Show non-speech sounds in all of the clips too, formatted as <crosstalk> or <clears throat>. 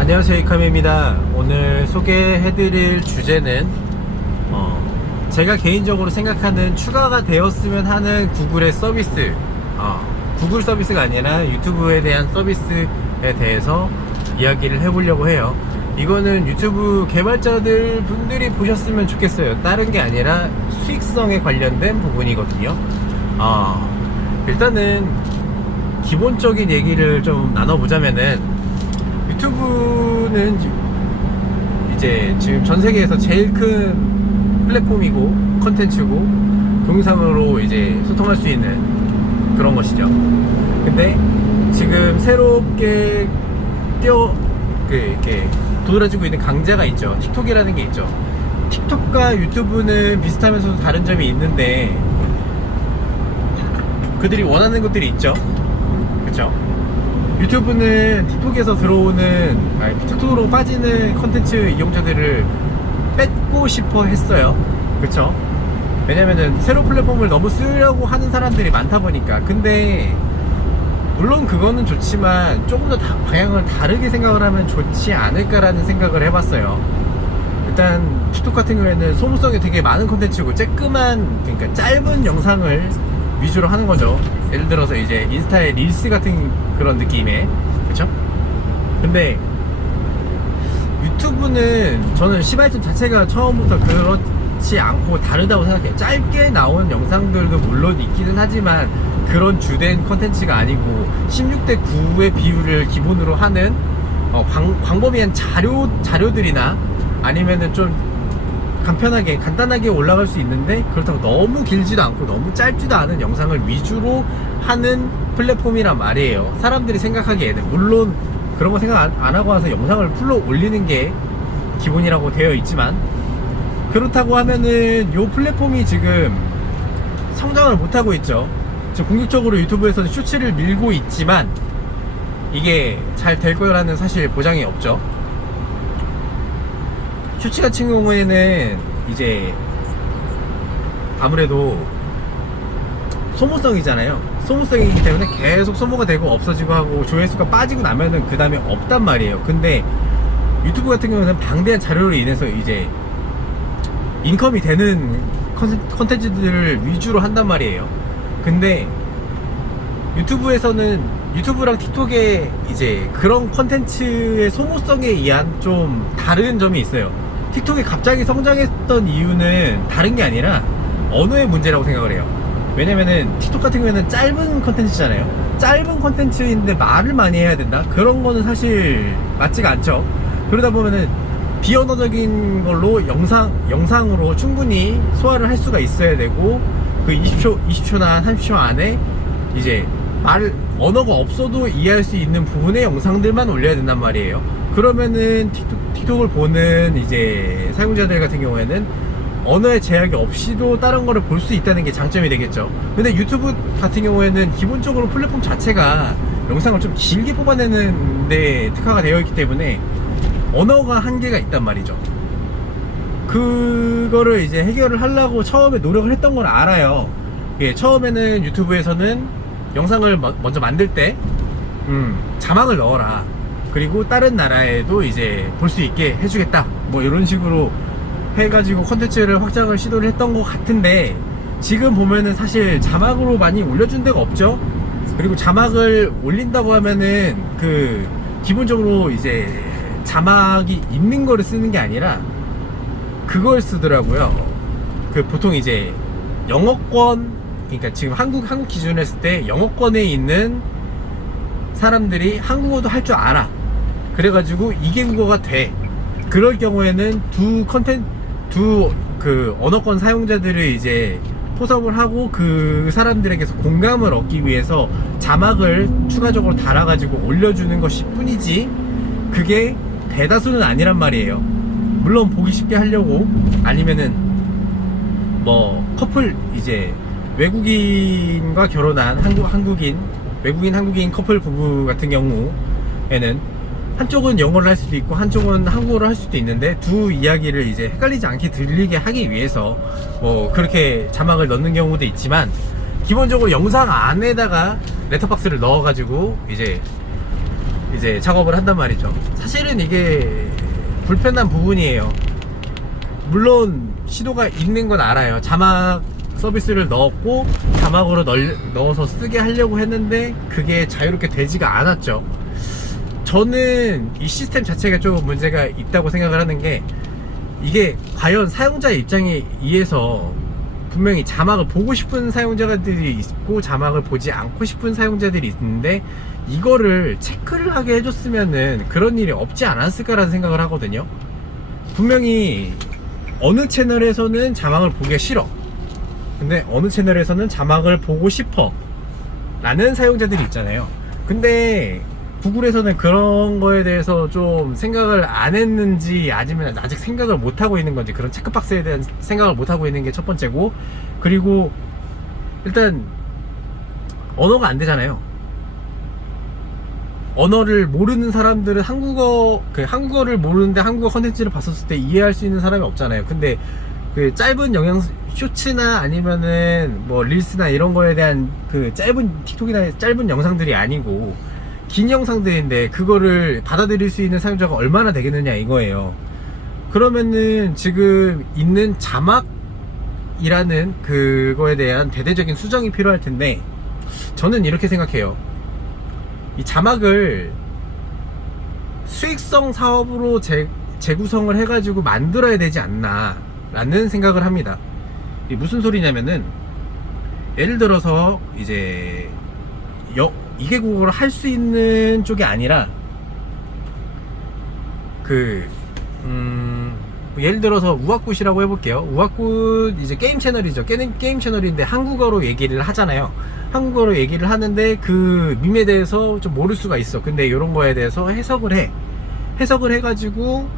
안녕하세요 이카메입니다. 오늘 소개해드릴 주제는 어, 제가 개인적으로 생각하는 추가가 되었으면 하는 구글의 서비스 어, 구글 서비스가 아니라 유튜브에 대한 서비스에 대해서 이야기를 해보려고 해요. 이거는 유튜브 개발자들 분들이 보셨으면 좋겠어요. 다른 게 아니라 수익성에 관련된 부분이거든요. 어, 일단은 기본적인 얘기를 좀 나눠보자면은 유튜브는 이제 지금 전 세계에서 제일 큰 플랫폼이고 컨텐츠고 동영상으로 이제 소통할 수 있는 그런 것이죠. 근데 지금 새롭게 뛰어 그 이렇게 도드라지고 있는 강자가 있죠. 틱톡이라는 게 있죠. 틱톡과 유튜브는 비슷하면서도 다른 점이 있는데 그들이 원하는 것들이 있죠. 그쵸? 유튜브는 틱톡에서 들어오는 아니, 틱톡으로 빠지는 컨텐츠 이용자들을 뺏고 싶어 했어요. 그쵸? 왜냐면은 새로 플랫폼을 너무 쓰려고 하는 사람들이 많다 보니까. 근데 물론 그거는 좋지만 조금 더 다- 방향을 다르게 생각을 하면 좋지 않을까라는 생각을 해봤어요. 일단 틱톡 같은 경우에는 소모성이 되게 많은 콘텐츠고 쬐끄만 그러니까 짧은 영상을 위주로 하는 거죠. 예를 들어서 이제 인스타의 릴스 같은 그런 느낌의 그쵸? 근데 유튜브는 저는 시발점 자체가 처음부터 그렇지 않고 다르다고 생각해요. 짧게 나온 영상들도 물론 있기는 하지만 그런 주된 컨텐츠가 아니고 16대 9의 비율을 기본으로 하는 어, 광, 광범위한 자료, 자료들이나 아니면은 좀 간편하게 간단하게 올라갈 수 있는데 그렇다고 너무 길지도 않고 너무 짧지도 않은 영상을 위주로 하는 플랫폼이란 말이에요. 사람들이 생각하기에는 물론 그런 거 생각 안, 안 하고 와서 영상을 풀로 올리는 게 기본이라고 되어 있지만 그렇다고 하면은 요 플랫폼이 지금 성장을 못하고 있죠. 지금 공격적으로 유튜브에서는 쇼츠를 밀고 있지만 이게 잘 될 거라는 사실 보장이 없죠 쇼츠 같은 경우에는 이제 아무래도 소모성이잖아요. 소모성이기 때문에 계속 소모가 되고 없어지고 하고 조회수가 빠지고 나면은 그 다음에 없단 말이에요. 근데 유튜브 같은 경우는 방대한 자료로 인해서 이제 인컴이 되는 컨텐- 컨텐츠들을 위주로 한단 말이에요. 근데 유튜브에서는 유튜브랑 틱톡의 이제 그런 컨텐츠의 소모성에 의한 좀 다른 점이 있어요. 틱톡이 갑자기 성장했던 이유는 다른 게 아니라 언어의 문제라고 생각을 해요. 왜냐면은 틱톡 같은 경우에는 짧은 컨텐츠잖아요. 짧은 컨텐츠인데 말을 많이 해야 된다? 그런 거는 사실 맞지가 않죠. 그러다 보면은 비언어적인 걸로 영상, 영상으로 충분히 소화를 할 수가 있어야 되고 그 20초, 20초나 30초 안에 이제 말, 언어가 없어도 이해할 수 있는 부분의 영상들만 올려야 된단 말이에요. 그러면은 틱톡, 틱톡 을 보는 이제 사용자들 같은 경우에는 언어의 제약이 없이도 다른 거를 볼 수 있다는 게 장점이 되겠죠. 근데 유튜브 같은 경우에는 기본적으로 플랫폼 자체가 영상을 좀 길게 뽑아내는 데 특화가 되어 있기 때문에 언어가 한계가 있단 말이죠. 그거를 이제 해결을 하려고 처음에 노력을 했던 걸 알아요. 예, 처음에는 유튜브에서는 영상을 머- 먼저 만들 때, 음, 자막을 넣어라. 그리고 다른 나라에도 이제 볼 수 있게 해주겠다. 뭐 이런 식으로 해가지고 컨텐츠를 확장을 시도를 했던 것 같은데, 지금 보면은 사실 자막으로 많이 올려준 데가 없죠? 그리고 자막을 올린다고 하면은 그, 기본적으로 이제 자막이 있는 거를 쓰는 게 아니라, 그걸 쓰더라고요. 그 보통 이제 영어권 그러니까 지금 한국 한국 기준으로 했을 때 영어권에 있는 사람들이 한국어도 할 줄 알아. 그래가지고 이게 국어가 돼. 그럴 경우에는 두 컨텐 두 그 언어권 사용자들을 이제 포섭을 하고 그 사람들에게서 공감을 얻기 위해서 자막을 추가적으로 달아가지고 올려주는 것이 뿐이지 그게 대다수는 아니란 말이에요. 물론 보기 쉽게 하려고 아니면은 뭐 커플 이제 외국인과 결혼한 한국 한국인 외국인 한국인 커플 부부 같은 경우에는 한쪽은 영어를 할 수도 있고 한쪽은 한국어를 할 수도 있는데 두 이야기를 이제 헷갈리지 않게 들리게 하기 위해서 뭐 그렇게 자막을 넣는 경우도 있지만 기본적으로 영상 안에다가 레터박스를 넣어가지고 이제 이제 작업을 한단 말이죠. 사실은 이게 불편한 부분이에요. 물론 시도가 있는 건 알아요. 자막 서비스를 넣었고 자막으로 널- 넣어서 쓰게 하려고 했는데 그게 자유롭게 되지가 않았죠. 저는 이 시스템 자체가 좀 문제가 있다고 생각을 하는 게 이게 과연 사용자의 입장에 의해서 분명히 자막을 보고 싶은 사용자들이 있고 자막을 보지 않고 싶은 사용자들이 있는데 이거를 체크를 하게 해줬으면은 그런 일이 없지 않았을까라는 생각을 하거든요. 분명히 어느 채널에서는 자막을 보기가 싫어. 근데 어느 채널에서는 자막을 보고 싶어. 라는 사용자들이 있잖아요. 근데 구글에서는 그런 거에 대해서 좀 생각을 안 했는지 아니면 아직 생각을 못 하고 있는 건지 그런 체크박스에 대한 생각을 못 하고 있는 게 첫 번째고 그리고 일단 언어가 안 되잖아요. 언어를 모르는 사람들은 한국어 그 한국어를 모르는데 한국어 컨텐츠를 봤었을 때 이해할 수 있는 사람이 없잖아요. 근데 그 짧은 영양 쇼츠나 아니면은 뭐 릴스나 이런 거에 대한 그 짧은 틱톡이나 짧은 영상들이 아니고 긴 영상들인데 그거를 받아들일 수 있는 사용자가 얼마나 되겠느냐 이거예요. 그러면은 지금 있는 자막이라는 그거에 대한 대대적인 수정이 필요할 텐데 저는 이렇게 생각해요. 이 자막을 수익성 사업으로 재, 재구성을 해가지고 만들어야 되지 않나 라는 생각을 합니다. 무슨 소리냐면은 예를 들어서 이제 여, 이개국어를 할 수 있는 쪽이 아니라 그 음, 예를 들어서 우악굿이라고 해볼게요. 우악굿 이제 게임 채널이죠. 게임, 게임 채널인데 한국어로 얘기를 하잖아요. 한국어로 얘기를 하는데 그 밈에 대해서 좀 모를 수가 있어. 근데 이런 거에 대해서 해석을 해. 해석을 해가지고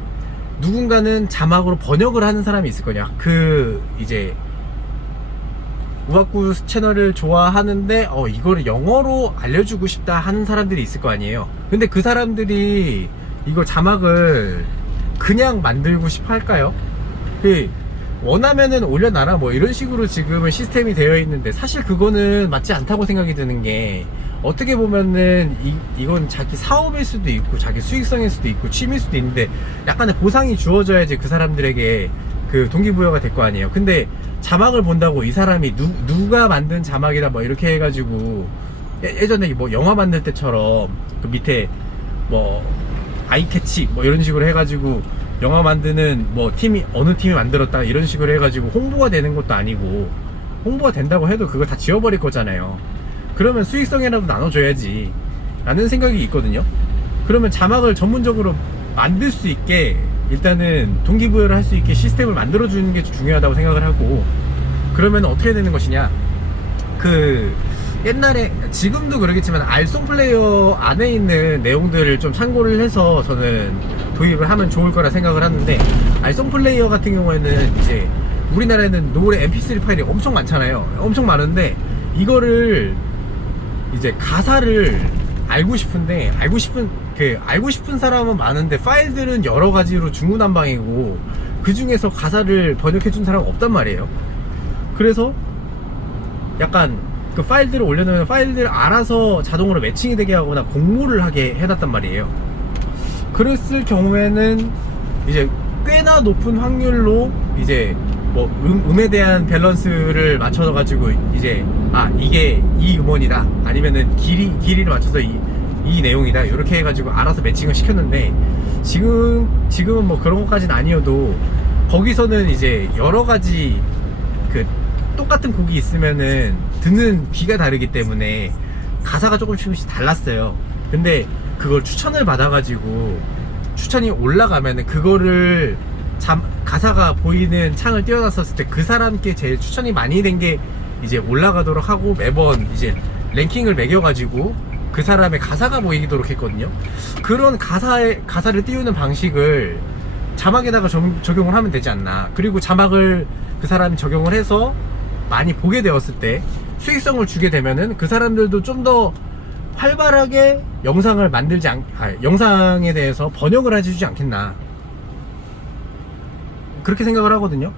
누군가는 자막으로 번역을 하는 사람이 있을 거냐. 그 이제 우악구 채널을 좋아하는데 어 이거를 영어로 알려주고 싶다 하는 사람들이 있을 거 아니에요. 근데 그 사람들이 이거 자막을 그냥 만들고 싶어 할까요? 그 원하면은 올려놔라 뭐 이런 식으로 지금은 시스템이 되어 있는데 사실 그거는 맞지 않다고 생각이 드는 게 어떻게 보면은 이, 이건 자기 사업일 수도 있고 자기 수익성일 수도 있고 취미일 수도 있는데 약간의 보상이 주어져야지 그 사람들에게 그 동기부여가 될 거 아니에요. 근데 자막을 본다고 이 사람이 누, 누가 만든 자막이다 뭐 이렇게 해가지고 예- 예전에 뭐 영화 만들 때처럼 그 밑에 뭐 아이캐치 뭐 이런 식으로 해가지고 영화 만드는 뭐 팀이 어느 팀이 만들었다 이런 식으로 해가지고 홍보가 되는 것도 아니고 홍보가 된다고 해도 그걸 다 지워버릴 거잖아요. 그러면 수익성이라도 나눠줘야지 라는 생각이 있거든요. 그러면 자막을 전문적으로 만들 수 있게 일단은 동기부여를 할 수 있게 시스템을 만들어 주는 게 중요하다고 생각을 하고 그러면 어떻게 되는 것이냐? 그 옛날에 지금도 그러겠지만 알송 플레이어 안에 있는 내용들을 좀 참고를 해서 저는 도입을 하면 좋을 거라 생각을 하는데 알송 플레이어 같은 경우에는 이제 우리나라에는 노래 mp3 파일이 엄청 많잖아요. 엄청 많은데 이거를 이제 가사를 알고 싶은데 알고 싶은 그 알고 싶은 사람은 많은데 파일들은 여러 가지로 중구난방이고 그 중에서 가사를 번역해 준 사람은 없단 말이에요. 그래서 약간 그 파일들을 올려놓으면 파일들을 알아서 자동으로 매칭이 되게 하거나 공모를 하게 해놨단 말이에요. 그랬을 경우에는 이제 꽤나 높은 확률로 이제 뭐 음, 음에 대한 밸런스를 맞춰서 가지고 이제 아 이게 이 음원이다 아니면은 길이 길이를 맞춰서 이, 이 내용이다 이렇게 해가지고 알아서 매칭을 시켰는데 지금 지금은 뭐 그런 것까지는 아니어도 거기서는 이제 여러 가지 그 똑같은 곡이 있으면은 듣는 귀가 다르기 때문에 가사가 조금씩 달랐어요. 근데 그걸 추천을 받아가지고 추천이 올라가면은 그거를 잠, 가사가 보이는 창을 띄워놨었을 때 그 사람께 제일 추천이 많이 된 게 이제 올라가도록 하고 매번 이제 랭킹을 매겨가지고 그 사람의 가사가 보이도록 했거든요. 그런 가사에 가사를 띄우는 방식을 자막에다가 적- 적용을 하면 되지 않나. 그리고 자막을 그 사람이 적용을 해서 많이 보게 되었을 때 수익성을 주게 되면은 그 사람들도 좀 더 활발하게 영상을 만들지 않, 아, 영상에 대해서 번역을 해주지 않겠나. 그렇게 생각을 하거든요.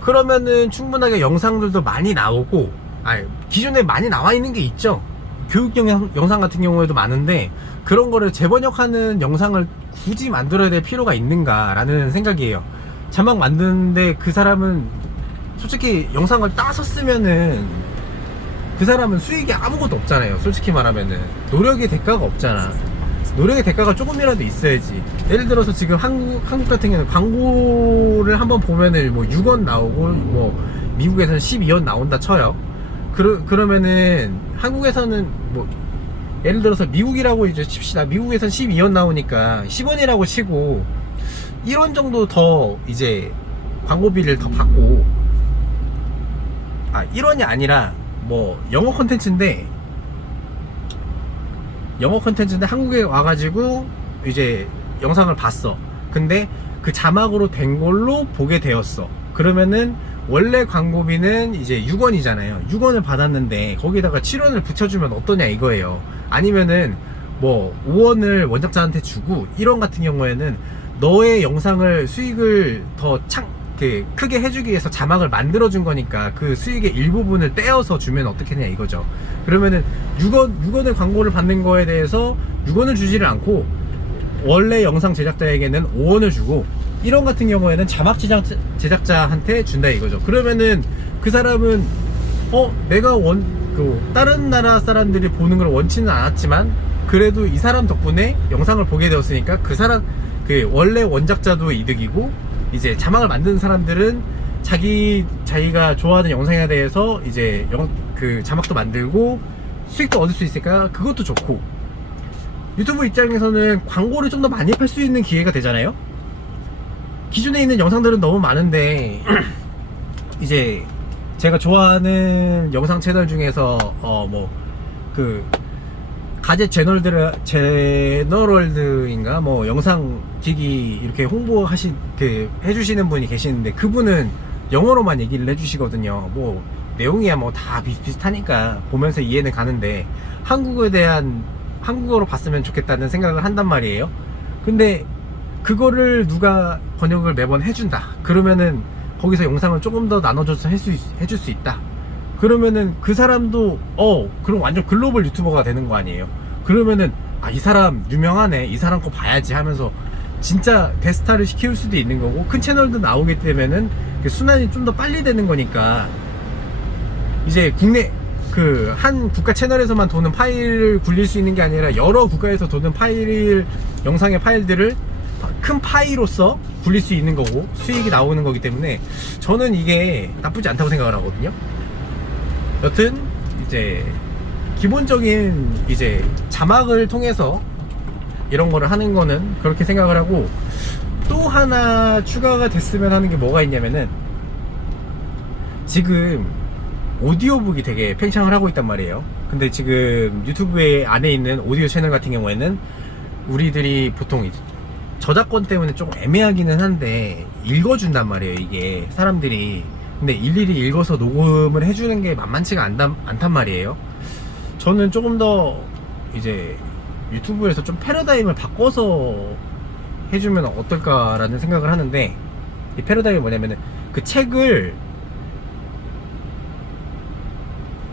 그러면은 충분하게 영상들도 많이 나오고, 아 기존에 많이 나와 있는 게 있죠. 교육 영상, 영상 같은 경우에도 많은데 그런 거를 재번역하는 영상을 굳이 만들어야 될 필요가 있는가라는 생각이에요. 자막 만드는데 그 사람은 솔직히 영상을 따서 쓰면은 그 사람은 수익이 아무것도 없잖아요. 솔직히 말하면은 노력의 대가가 없잖아. 노력의 대가가 조금이라도 있어야지. 예를 들어서 지금 한국 한국 같은 경우는 광고를 한번 보면은 뭐 6원 나오고 뭐 미국에서는 12원 나온다 쳐요. 그러, 그러면은 한국에서는 뭐 예를 들어서 미국이라고 이제 칩시다. 미국에선 12원 나오니까 10원이라고 치고 1원 정도 더 이제 광고비를 더 받고 아 1원이 아니라 뭐 영어 콘텐츠인데 영어 콘텐츠인데 한국에 와가지고 이제 영상을 봤어. 근데 그 자막으로 된 걸로 보게 되었어. 그러면은 원래 광고비는 이제 6원이잖아요. 6원을 받았는데 거기다가 7원을 붙여주면 어떠냐 이거예요. 아니면은 뭐 5원을 원작자한테 주고 1원 같은 경우에는 너의 영상을 수익을 더 창, 그 크게 해주기 위해서 자막을 만들어준 거니까 그 수익의 일부분을 떼어서 주면 어떻겠냐 이거죠. 그러면은 6원, 6원의 광고를 받는 거에 대해서 6원을 주지를 않고 원래 영상 제작자에게는 5원을 주고 1원 같은 경우에는 자막 제작, 제작자한테 준다 이거죠. 그러면은 그 사람은 어 내가 원 그 다른 나라 사람들이 보는 걸 원치는 않았지만 그래도 이 사람 덕분에 영상을 보게 되었으니까 그 사람 그 원래 원작자도 이득이고 이제 자막을 만드는 사람들은 자기 자기가 좋아하는 영상에 대해서 이제 영, 그 자막도 만들고 수익도 얻을 수 있으니까 그것도 좋고 유튜브 입장에서는 광고를 좀 더 많이 팔 수 있는 기회가 되잖아요. 기존에 있는 영상들은 너무 많은데 <clears throat> 이제 제가 좋아하는 영상 채널 중에서 어 뭐 그 가젯 채널들 채널월드인가 뭐 영상 기기 이렇게 홍보하신 그 해주시는 분이 계시는데 그분은 영어로만 얘기를 해주시거든요. 뭐 내용이야 뭐 다 비슷비슷하니까 보면서 이해는 가는데 한국어에 대한 한국어로 봤으면 좋겠다는 생각을 한단 말이에요. 근데 그거를 누가 번역을 매번 해준다. 그러면은 거기서 영상을 조금 더 나눠줘서 해수, 해줄 수 있다. 그러면은 그 사람도 어 그럼 완전 글로벌 유튜버가 되는 거 아니에요. 그러면은 아 이 사람 유명하네. 이 사람 거 봐야지 하면서 진짜 대스타를 시킬 수도 있는 거고 큰 채널도 나오게 되면은 그 순환이 좀 더 빨리 되는 거니까 이제 국내 그 한 국가 채널에서만 도는 파일을 굴릴 수 있는 게 아니라 여러 국가에서 도는 파일 영상의 파일들을 큰 파이로서 굴릴 수 있는 거고 수익이 나오는 거기 때문에 저는 이게 나쁘지 않다고 생각을 하거든요. 여튼 이제 기본적인 이제 자막을 통해서 이런 거를 하는 거는 그렇게 생각을 하고 또 하나 추가가 됐으면 하는 게 뭐가 있냐면은 지금 오디오북이 되게 팽창을 하고 있단 말이에요. 근데 지금 유튜브에 안에 있는 오디오 채널 같은 경우에는 우리들이 보통 저작권 때문에 조금 애매하기는 한데 읽어준단 말이에요 이게 사람들이. 근데 일일이 읽어서 녹음을 해주는 게 만만치가 않단, 않단 말이에요. 저는 조금 더 이제 유튜브에서 좀 패러다임을 바꿔서 해주면 어떨까라는 생각을 하는데 이 패러다임이 뭐냐면은 그 책을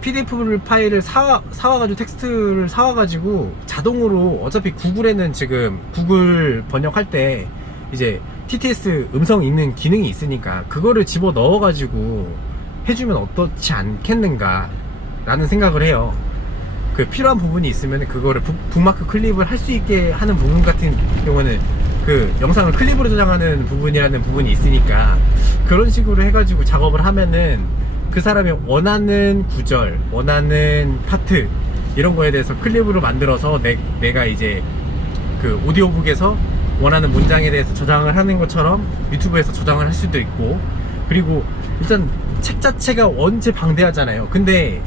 PDF 파일을 사, 사와가지고 텍스트를 사와가지고 자동으로 어차피 구글에는 지금 구글 번역할 때 이제 TTS 음성 읽는 기능이 있으니까 그거를 집어 넣어가지고 해주면 어떻지 않겠는가 라는 생각을 해요. 그 필요한 부분이 있으면 그거를 북, 북마크 클립을 할 수 있게 하는 부분 같은 경우는 그 영상을 클립으로 저장하는 부분이라는 부분이 있으니까 그런 식으로 해가지고 작업을 하면은 그 사람이 원하는 구절, 원하는 파트 이런 거에 대해서 클립으로 만들어서 내, 내가 이제 그 오디오북에서 원하는 문장에 대해서 저장을 하는 것처럼 유튜브에서 저장을 할 수도 있고 그리고 일단 책 자체가 원체 방대하잖아요. 근데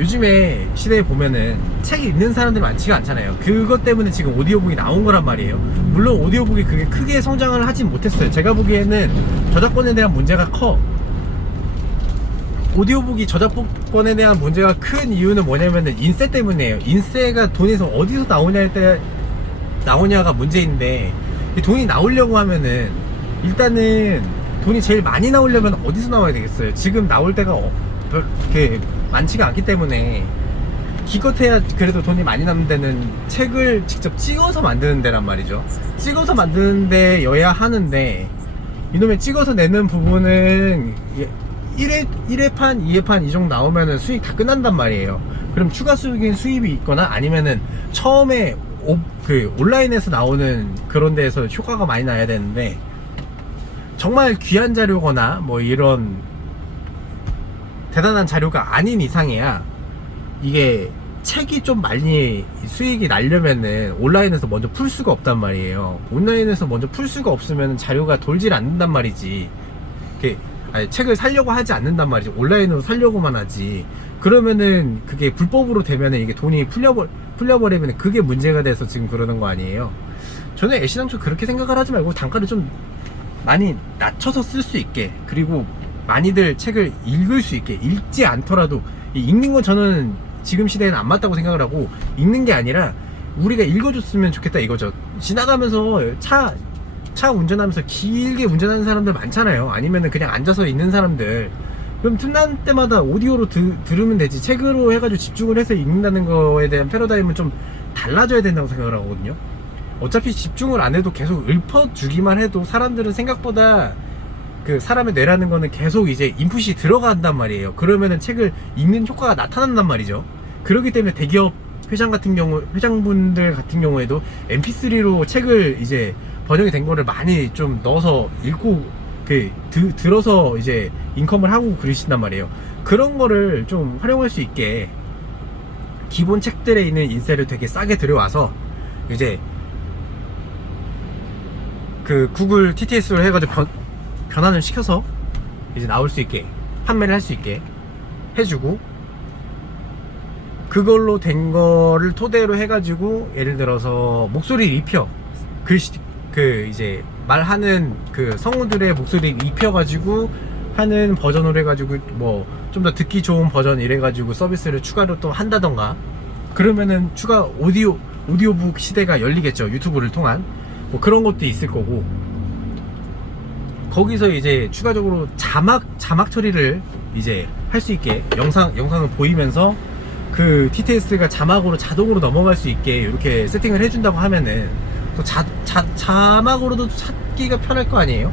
요즘에 시대에 보면은 책이 있는 사람들이 많지가 않잖아요. 그것 때문에 지금 오디오북이 나온 거란 말이에요. 물론 오디오북이 그게 크게 성장을 하진 못했어요. 제가 보기에는 저작권에 대한 문제가 커. 오디오북이 저작권에 대한 문제가 큰 이유는 뭐냐면은 인세 때문이에요. 인세가 돈에서 어디서 나오냐에 따라 나오냐가 문제인데 이 돈이 나오려고 하면은 일단은 돈이 제일 많이 나오려면 어디서 나와야 되겠어요? 지금 나올 때가 어, 별- 그렇게 많지가 않기 때문에 기껏해야 그래도 돈이 많이 남는 데는 책을 직접 찍어서 만드는 데란 말이죠. 찍어서 만드는 데여야 하는데 이놈의 찍어서 내는 부분은 1회, 1회판, 2회판 이 정도 나오면은 수익 다 끝난단 말이에요. 그럼 추가 수익인 수입이 있거나 아니면은 처음에 오, 그 온라인에서 나오는 그런 데에서 효과가 많이 나야 되는데 정말 귀한 자료거나 뭐 이런 대단한 자료가 아닌 이상이야 이게 책이 좀 많이 수익이 나려면은 온라인에서 먼저 풀 수가 없단 말이에요. 온라인에서 먼저 풀 수가 없으면 자료가 돌질 않는단 말이지. 이렇게 아니, 책을 살려고 하지 않는단 말이지. 온라인으로 살려고만 하지. 그러면은 그게 불법으로 되면은 이게 돈이 풀려버, 풀려버리면 그게 문제가 돼서 지금 그러는 거 아니에요. 저는 애시당초 그렇게 생각을 하지 말고 단가를 좀 많이 낮춰서 쓸 수 있게 그리고 많이들 책을 읽을 수 있게 읽지 않더라도 이 읽는 건 저는 지금 시대에는 안 맞다고 생각을 하고 읽는 게 아니라 우리가 읽어줬으면 좋겠다 이거죠 지나가면서 차, 차 운전하면서 길게 운전하는 사람들 많잖아요 아니면은 그냥 앉아서 있는 사람들 그럼 틈난 때마다 오디오로 드, 들으면 되지 책으로 해가지고 집중을 해서 읽는다는 거에 대한 패러다임은 좀 달라져야 된다고 생각을 하거든요 어차피 집중을 안 해도 계속 읊어주기만 해도 사람들은 생각보다 그 사람의 뇌라는 거는 계속 이제 인풋이 들어간단 말이에요. 그러면은 책을 읽는 효과가 나타난단 말이죠. 그렇기 때문에 대기업 회장 같은 경우, 회장분들 같은 경우에도 mp3로 책을 이제 번역이 된 거를 많이 좀 넣어서 읽고 그 드, 들어서 이제 인컴을 하고 그러신단 말이에요. 그런 거를 좀 활용할 수 있게 기본 책들에 있는 인쇄를 되게 싸게 들여와서 이제 그 구글 TTS로 해가지고 변, 변환을 시켜서 이제 나올 수 있게 판매를 할 수 있게 해주고 그걸로 된 거를 토대로 해가지고 예를 들어서 목소리를 입혀 글씨 그 이제 말하는 그 성우들의 목소리를 입혀가지고 하는 버전으로 해가지고 뭐 좀 더 듣기 좋은 버전 이래가지고 서비스를 추가로 또 한다던가. 그러면은 추가 오디오 오디오북 시대가 열리겠죠 유튜브를 통한. 뭐 그런 것도 있을 거고. 거기서 이제 추가적으로 자막 자막 처리를 이제 할 수 있게 영상 영상을 보이면서 그 TTS가 자막으로 자동으로 넘어갈 수 있게 이렇게 세팅을 해준다고 하면은 또 자, 자, 자막으로도 찾기가 편할 거 아니에요?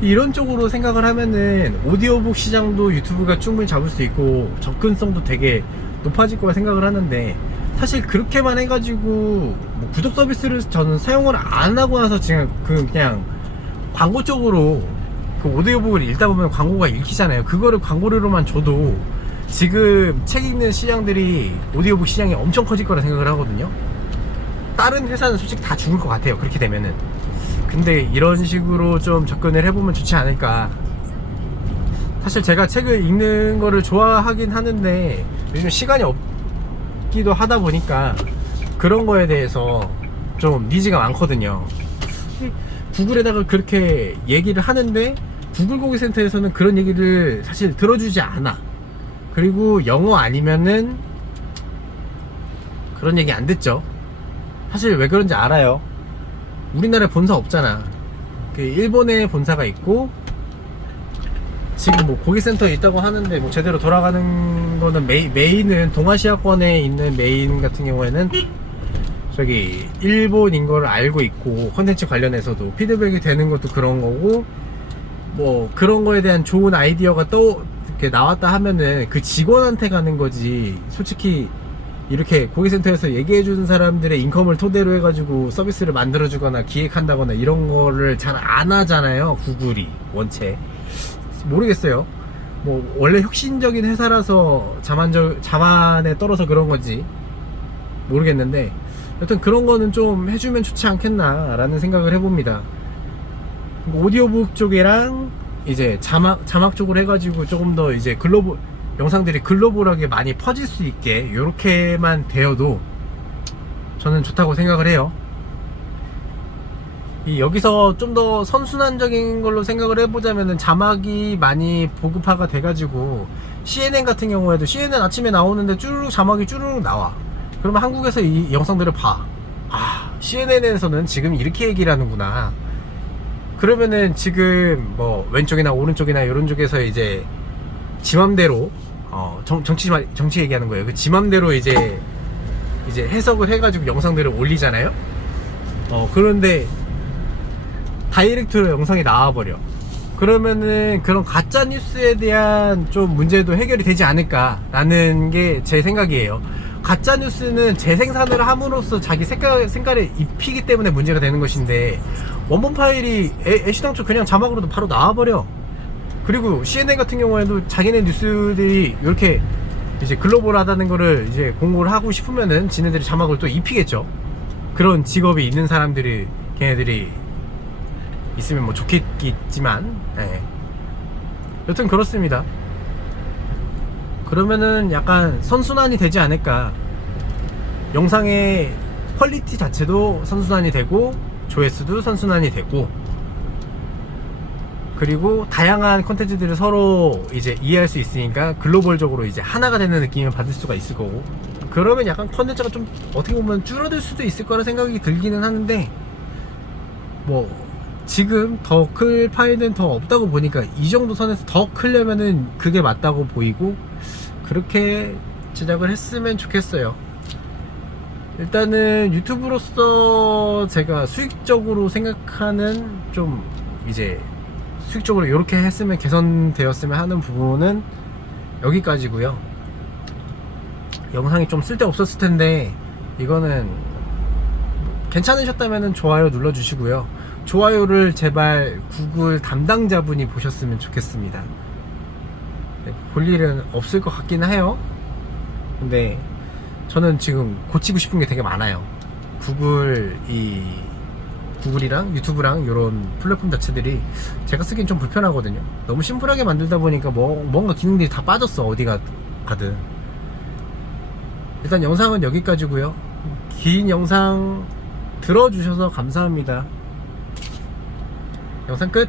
이런 쪽으로 생각을 하면은 오디오북 시장도 유튜브가 충분히 잡을 수 있고 접근성도 되게 높아질 거라 생각을 하는데 사실 그렇게만 해가지고 뭐 구독 서비스를 저는 사용을 안 하고 나서 지금 그 그냥 광고 쪽으로 그 오디오북을 읽다 보면 광고가 읽히잖아요. 그거를 광고료로만 줘도 지금 책 읽는 시장들이 오디오북 시장이 엄청 커질 거라 생각을 하거든요. 다른 회사는 솔직히 다 죽을 것 같아요. 그렇게 되면은. 근데 이런 식으로 좀 접근을 해보면 좋지 않을까. 사실 제가 책을 읽는 거를 좋아하긴 하는데 요즘 시간이 없기도 하다 보니까 그런 거에 대해서 좀 니즈가 많거든요. 구글에다가 그렇게 얘기를 하는데 구글 고객센터에서는 그런 얘기를 사실 들어주지 않아. 그리고 영어 아니면은 그런 얘기 안 듣죠. 사실 왜 그런지 알아요. 우리나라에 본사 없잖아. 그 일본에 본사가 있고 지금 뭐 고객센터에 있다고 하는데 뭐 제대로 돌아가는 거는 메이, 메인은 동아시아권에 있는 메인 같은 경우에는 저기 일본인 걸 알고 있고 컨텐츠 관련해서도 피드백이 되는 것도 그런 거고 뭐 그런 거에 대한 좋은 아이디어가 또 이렇게 나왔다 하면은 그 직원한테 가는 거지 솔직히 이렇게 고객센터에서 얘기해 주는 사람들의 인컴을 토대로 해가지고 서비스를 만들어 주거나 기획한다거나 이런 거를 잘 안 하잖아요 구글이 원체. 모르겠어요. 뭐 원래 혁신적인 회사라서 자만적 자만에 떨어서 그런 건지. 모르겠는데 여튼 그런 거는 좀 해주면 좋지 않겠나 라는 생각을 해봅니다. 오디오북 쪽이랑 이제 자막 자막 쪽으로 해가지고 조금 더 이제 글로벌 영상들이 글로벌하게 많이 퍼질 수 있게 이렇게만 되어도 저는 좋다고 생각을 해요. 이 여기서 좀 더 선순환적인 걸로 생각을 해보자면은 자막이 많이 보급화가 돼가지고 CNN 같은 경우에도 CNN 아침에 나오는데 쭈르륵 자막이 쭈르륵 나와. 그러면 한국에서 이 영상들을 봐. 아, CNN에서는 지금 이렇게 얘기를 하는구나. 그러면은 지금 뭐 왼쪽이나 오른쪽이나 이런 쪽에서 이제 지 맘대로 어, 정, 정치 말- 정치 얘기하는 거예요. 그 지맘대로 이제 이제 해석을 해가지고 영상들을 올리잖아요. 어 그런데 다이렉트로 영상이 나와버려. 그러면은 그런 가짜 뉴스에 대한 좀 문제도 해결이 되지 않을까라는 게 제 생각이에요. 가짜 뉴스는 재생산을 함으로써 자기 색깔 색깔을 입히기 때문에 문제가 되는 것인데 원본 파일이 애, 애시당초 그냥 자막으로도 바로 나와버려. 그리고 CNN 같은 경우에도 자기네 뉴스들이 이렇게 이제 글로벌하다는 거를 이제 공고를 하고 싶으면은 지네들이 자막을 또 입히겠죠. 그런 직업이 있는 사람들이 걔네들이 있으면 뭐 좋겠지만, 예. 여튼 그렇습니다. 그러면은 약간 선순환이 되지 않을까. 영상의 퀄리티 자체도 선순환이 되고 조회수도 선순환이 되고 그리고 다양한 콘텐츠들을 서로 이제 이해할 수 있으니까 글로벌적으로 이제 하나가 되는 느낌을 받을 수가 있을 거고 그러면 약간 콘텐츠가 좀 어떻게 보면 줄어들 수도 있을 거라 생각이 들기는 하는데 뭐 지금 더 클 파일은 더 없다고 보니까 이 정도 선에서 더 크려면은 그게 맞다고 보이고 그렇게 제작을 했으면 좋겠어요. 일단은 유튜브로서 제가 수익적으로 생각하는 좀 이제 수익적으로 이렇게 했으면 개선되었으면 하는 부분은 여기까지고요. 영상이 좀 쓸데없었을 텐데 이거는 괜찮으셨다면 좋아요 눌러주시고요. 좋아요를 제발 구글 담당자분이 보셨으면 좋겠습니다. 네, 볼 일은 없을 것 같긴 해요. 근데 저는 지금 고치고 싶은 게 되게 많아요. 구글 이 구글이랑 유튜브랑 이런 플랫폼 자체들이 제가 쓰기엔 좀 불편하거든요. 너무 심플하게 만들다 보니까 뭐 뭔가 기능들이 다 빠졌어 어디가 가든. 일단 영상은 여기까지고요. 긴 영상 들어주셔서 감사합니다. 영상 끝.